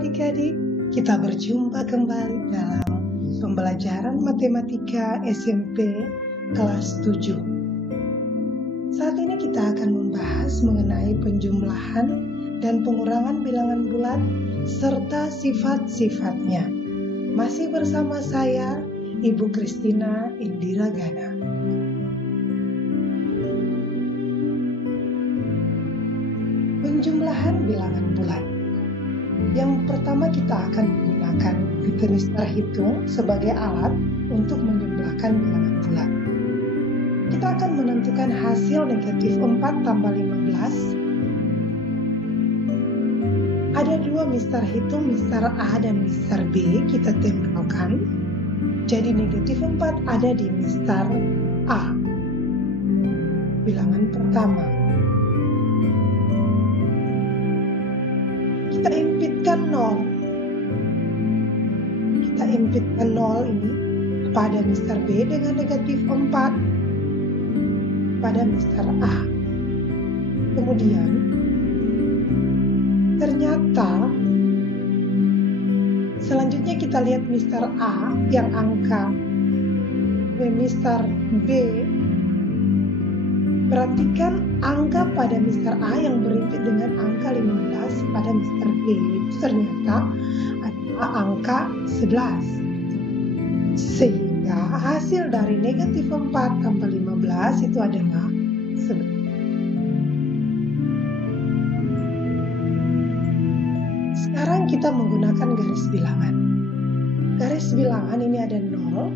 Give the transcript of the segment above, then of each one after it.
adik-adik, kita berjumpa kembali dalam pembelajaran matematika SMP kelas 7. Saat ini kita akan membahas mengenai penjumlahan dan pengurangan bilangan bulat serta sifat-sifatnya. Masih bersama saya, Ibu Kristina Indira Gana. Penjumlahan bilangan bulat. Yang pertama kita akan menggunakan Wittenstein hitung sebagai alat untuk menjumlahkan bilangan bulat. Kita akan menentukan hasil negatif 4 tambah 15. Ada dua mister hitung, mister A dan mister B, kita tempelkan. Jadi negatif 4 ada di mister A. Bilangan pertama. Kita impitkan 0. Kita impitkan 0 ini pada mister B dengan negatif 4 pada mister A. Kemudian ternyata selanjutnya kita lihat mister A yang angka mister B. Perhatikan angka pada mister A yang berimpit dengan angka 15 pada mister B itu ternyata adalah angka 11. Sehingga hasil dari negatif 4 tambah 15 itu adalah 11. Sekarang kita menggunakan garis bilangan. Garis bilangan ini ada 0.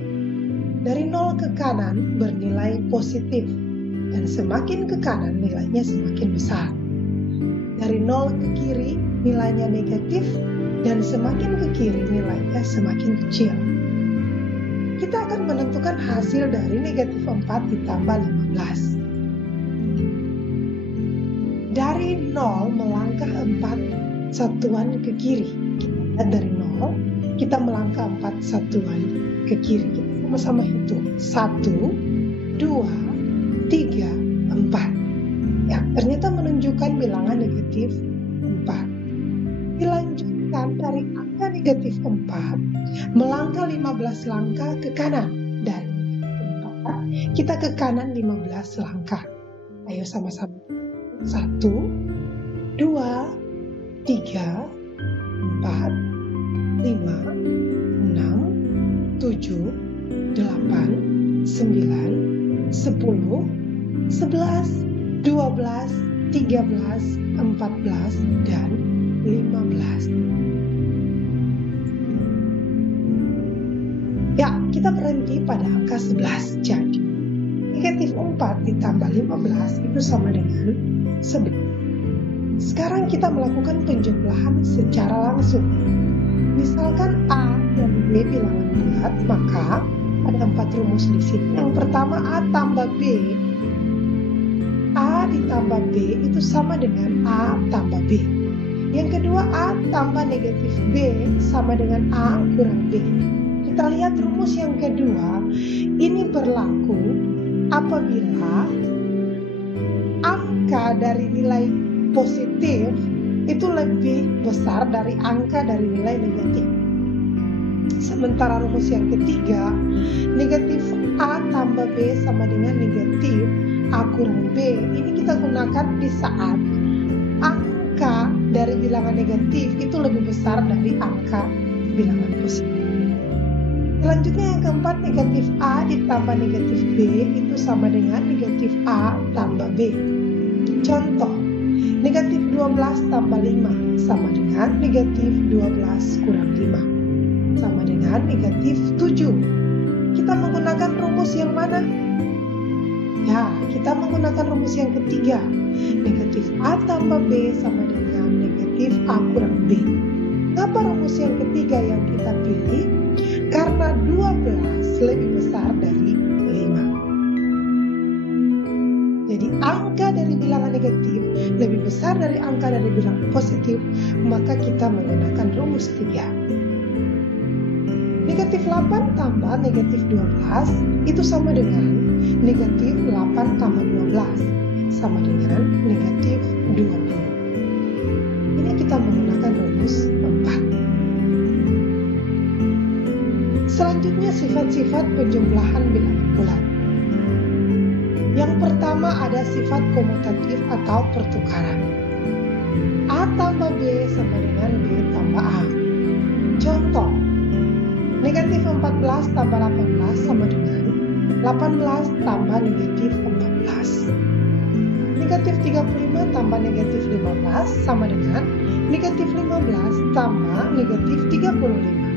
Dari 0 ke kanan bernilai positif. Dan semakin ke kanan nilainya semakin besar. Dari 0 ke kiri nilainya negatif dan semakin ke kiri nilainya semakin kecil. Kita akan menentukan hasil dari negatif 4 ditambah 15. Dari 0 melangkah 4 satuan ke kiri. Kita lihat dari 0 kita melangkah 4 satuan ke kiri. Kita sama-sama hitung. 1, 2, 3, 4. Ya, ternyata menunjukkan bilangan negatif 4. Dilanjutkan dari angka negatif 4, melangkah 15 langkah ke kanan. Dari negatif 4, kita ke kanan 15 langkah. Ayo sama-sama. 1, 2, 3, 4, 5, 6, 7, 8, 9, 10, 11, 12, 13, 14, dan 15. Ya, kita berhenti pada angka 11. Jadi, negatif 4 ditambah 15 itu sama dengan 11. Sekarang kita melakukan penjumlahan secara langsung. Misalkan A dan B bilangan bulat, maka ada 4 rumus di sini. Yang pertama A tambah B. A ditambah B itu sama dengan A tambah B. Yang kedua A tambah negatif B sama dengan A kurang B. Kita lihat rumus yang kedua. Ini berlaku apabila angka dari nilai positif itu lebih besar dari angka dari nilai negatif. Sementara rumus yang ketiga, negatif A tambah B sama dengan negatif A kurang B. Ini kita gunakan di saat angka dari bilangan negatif itu lebih besar dari angka bilangan positif. Selanjutnya yang keempat, negatif A ditambah negatif B itu sama dengan negatif A tambah B. Contoh, negatif 12 tambah 5 sama dengan negatif 12 kurang 5. Sama dengan negatif 7. Kita menggunakan rumus yang mana? Ya, kita menggunakan rumus yang ketiga. Negatif A tambah B sama dengan negatif A kurang B. Apa rumus yang ketiga yang kita pilih? Karena 12 lebih besar dari 5. Jadi angka dari bilangan negatif lebih besar dari angka dari bilangan positif, maka kita menggunakan rumus 3. Negatif 8 tambah negatif 12 itu sama dengan negatif 8 tambah 12 sama dengan negatif 20. Ini kita menggunakan rumus 4. Selanjutnya sifat-sifat penjumlahan bilangan bulat. Yang pertama ada sifat komutatif atau pertukaran. A tambah B sama dengan B tambah A. Contoh, negatif 14 tambah 18 sama dengan 18 tambah negatif 14. Negatif 35 tambah negatif 15 sama dengan negatif 15 tambah negatif 35.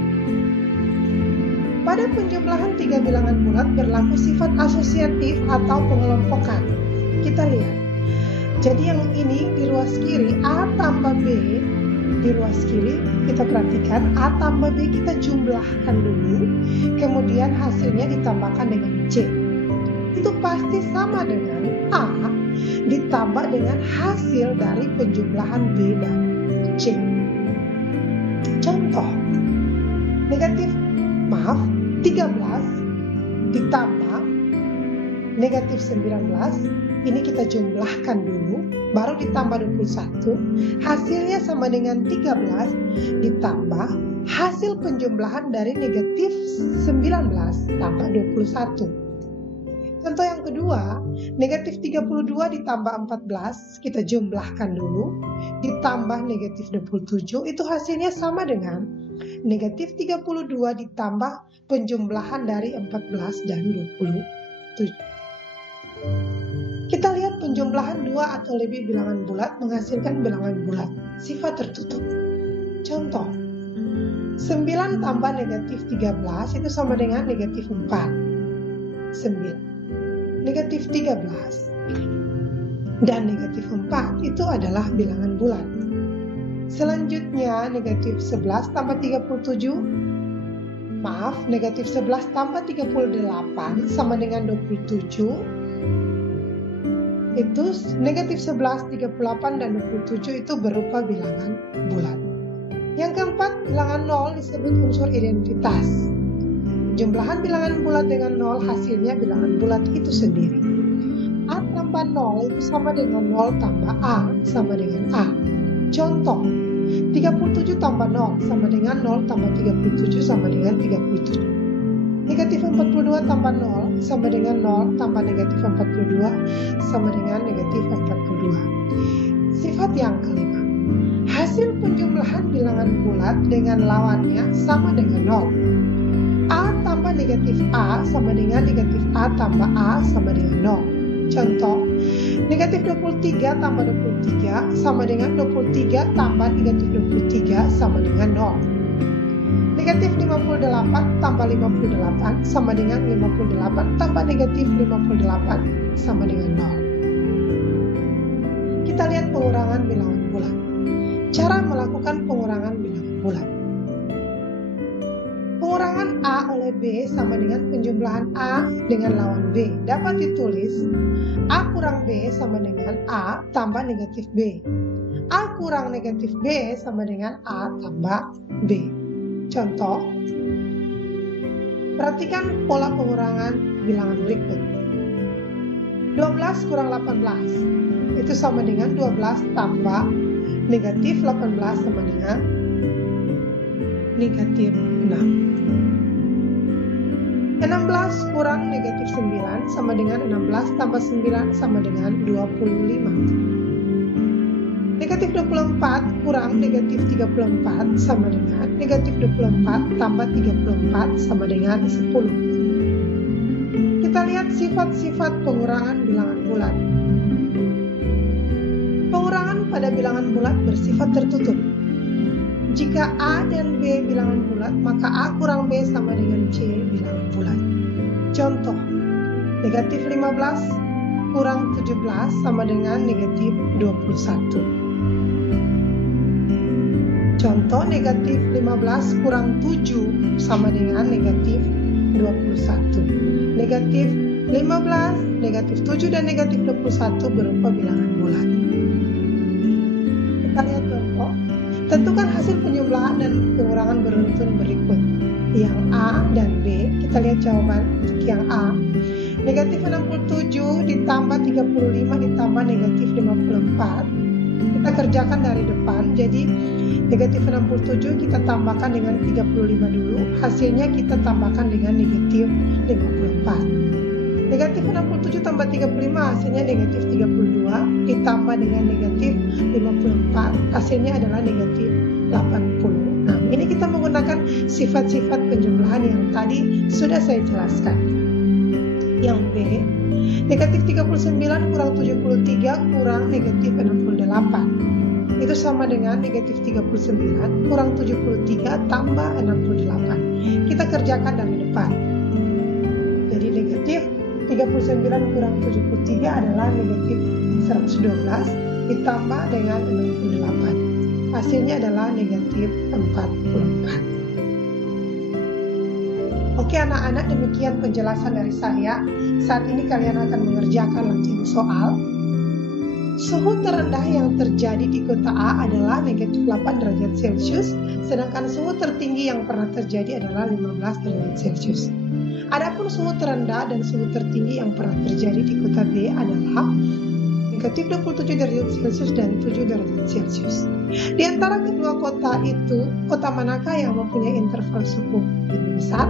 Pada penjumlahan tiga bilangan bulat berlaku sifat asosiatif atau pengelompokan. Kita lihat. Jadi yang ini di ruas kiri A tambah B, di ruas kiri kita perhatikan A tambah B kita jumlahkan dulu, kemudian hasilnya ditambahkan dengan C. Itu pasti sama dengan A ditambah dengan hasil dari penjumlahan B dan C. Contoh, 13 ditambah negatif 19, ini kita jumlahkan dulu, baru ditambah 21, hasilnya sama dengan 13 ditambah hasil penjumlahan dari negatif 19 tambah 21. Contoh yang kedua, negatif 32 ditambah 14, kita jumlahkan dulu, ditambah negatif 27, itu hasilnya sama dengan negatif 32 ditambah penjumlahan dari 14 dan 27. Kita lihat penjumlahan 2 atau lebih bilangan bulat menghasilkan bilangan bulat sifat tertutup. Contoh, 9 tambah negatif 13 itu sama dengan negatif 4. 9. Negatif 13 dan negatif 4 itu adalah bilangan bulat. Selanjutnya negatif 11 tambah 37, negatif 11 tambah 38 sama dengan 27. Itu negatif 11, 38 dan 27 itu berupa bilangan bulat. Yang keempat, bilangan 0 disebut unsur identitas. Jumlahan bilangan bulat dengan 0 hasilnya bilangan bulat itu sendiri. A tambah 0 itu sama dengan 0 tambah A sama dengan A. Contoh, 37 tambah 0 sama dengan 0 tambah 37 sama dengan 37. Negatif 42 tambah 0 sama dengan 0 tambah negatif 42 sama dengan negatif 42. Sifat yang kelima, hasil penjumlahan bilangan bulat dengan lawannya sama dengan 0. A tambah negatif A sama dengan negatif A tambah A sama dengan 0. Contoh, negatif 23 tambah 23 sama dengan 23 tambah negatif 23 sama dengan 0. Negatif 58 tambah 58 sama dengan 58 tambah negatif 58 sama dengan 0. Kita lihat pengurangan bilangan bulat. Cara melakukan pengurangan bilangan bulat. Pengurangan A oleh B sama dengan penjumlahan A dengan lawan B. Dapat ditulis A kurang B sama dengan A tambah negatif B. A kurang negatif B sama dengan A tambah B. Contoh, perhatikan pola pengurangan bilangan berikut. 12 kurang 18 itu sama dengan 12 tambah negatif 18 sama dengan negatif 6. 16 kurang negatif 9 sama dengan 16 tambah 9 sama dengan 25. Negatif 24 kurang negatif 34 sama dengan negatif 24 tambah 34 sama dengan 10. Kita lihat sifat-sifat pengurangan bilangan bulat. Pengurangan pada bilangan bulat bersifat tertutup. Jika A dan B bilangan bulat, maka A kurang B sama dengan C bilangan bulat. Contoh, negatif 15 kurang 17 sama dengan negatif 21. Contoh, negatif 15 kurang 7 sama dengan negatif 21. Negatif 15, negatif 7, dan negatif 21 berupa bilangan bulat. Kita lihat contoh. Tentukan hasil penjumlahan dan pengurangan beruntun berikut. Yang A dan B, kita lihat jawaban untuk yang A. Negatif 67 ditambah 35 ditambah negatif 54. Kita kerjakan dari depan, jadi Negatif 67 kita tambahkan dengan 35 dulu, hasilnya kita tambahkan dengan negatif 54. Negatif 67 tambah 35 hasilnya negatif 32, ditambah dengan negatif 54 hasilnya adalah negatif 80. Nah, ini kita menggunakan sifat-sifat penjumlahan yang tadi sudah saya jelaskan. Yang B, negatif 39 kurang 73 kurang negatif 68. Itu sama dengan negatif 39 kurang 73 tambah 68. Kita kerjakan dari depan. Jadi negatif 39 kurang 73 adalah negatif 112 ditambah dengan 68. Hasilnya adalah negatif 44. Oke anak-anak, demikian penjelasan dari saya. Saat ini kalian akan mengerjakan latihan soal. Suhu terendah yang terjadi di kota A adalah negatif 8 derajat Celcius, sedangkan suhu tertinggi yang pernah terjadi adalah 15 derajat Celcius. Adapun suhu terendah dan suhu tertinggi yang pernah terjadi di kota B adalah negatif 27 derajat Celcius dan 7 derajat Celcius. Di antara kedua kota itu, kota manakah yang mempunyai interval suhu lebih besar?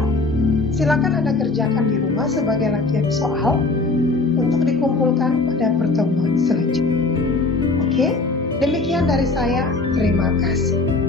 Silakan Anda kerjakan di rumah sebagai latihan soal untuk dikumpulkan pada pertemuan selanjutnya. Oke, demikian dari saya. Terima kasih.